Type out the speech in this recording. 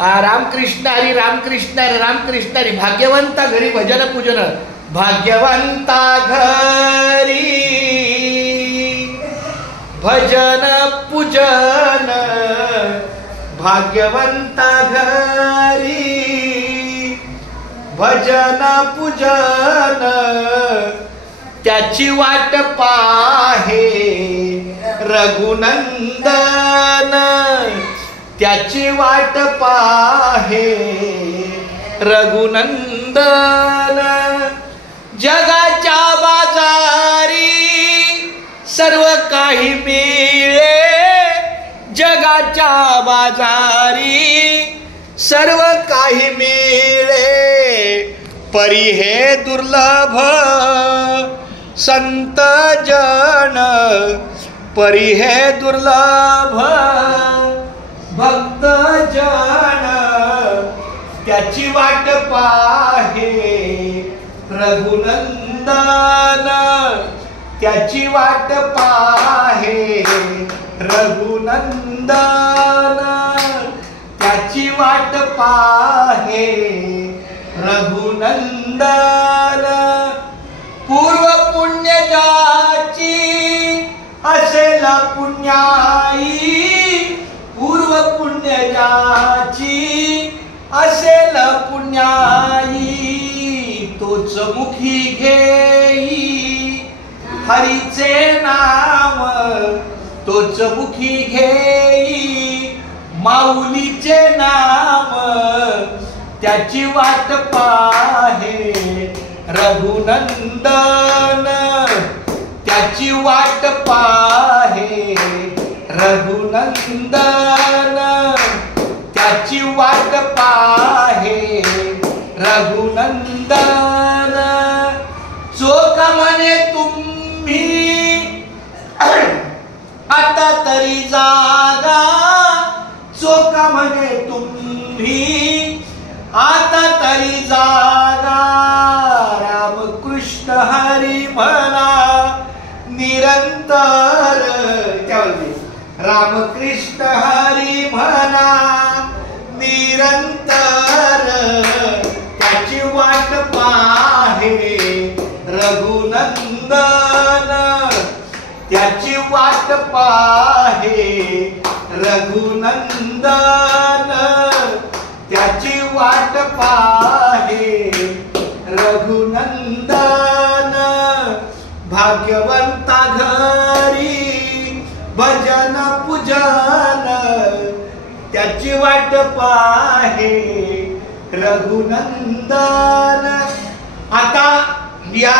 रामकृष्ण हरी रामकृष्ण हरी रामकृष्ण हरी. भाग्यवंता घरी भजन पूजन. भाग्यवंता घरी भजन पूजन. भाग्यवंता घरी भजन पूजन. त्याची वाट पाहे रघुनंदन. त्याची वाट पाहे रघुनंदन. जगाच्या बाजारी सर्व काही मिळे. जगाच्या बाजारी सर्व काही मिळे. परी हे दुर्लभ संत जन. परी हे दुर्लभ भक्त जन. त्याची वाट पाहे रघुनंदन. त्याची वाट पाहे रघुनंदन. त्याची वाट पाहे रघुनंदन. पूर्व पुण्य ज्याची असेल पुण्याई. पूर्व पुण्य ज्याची असेल पुण्याई. तोच मुखी घेई हरीचे नाम. तोच मुखी घेई माऊलीचे नाम. त्याची वाट पाहे रघुनंदन. त्याची वाट पाहे रघुनंदन. त्याची वाट पाहे रघुनंदन. चोख म्हणे तुम्ही आता तरी जागा. चोख म्हणे तुम्ही आता तरी जागा. रामकृष्ण हरी म्हणा निरंतर. रामकृष्ण हरी म्हणा निरंतर. त्याची वाट पाहे रघुनंदन. त्याची वाट पाहे रघुनंदन. त्याची वाट पाहे रघुनंदन. भाग्यवंता घरी भजन पूजन. त्याची वाट पाहे रघुनंदन. आता या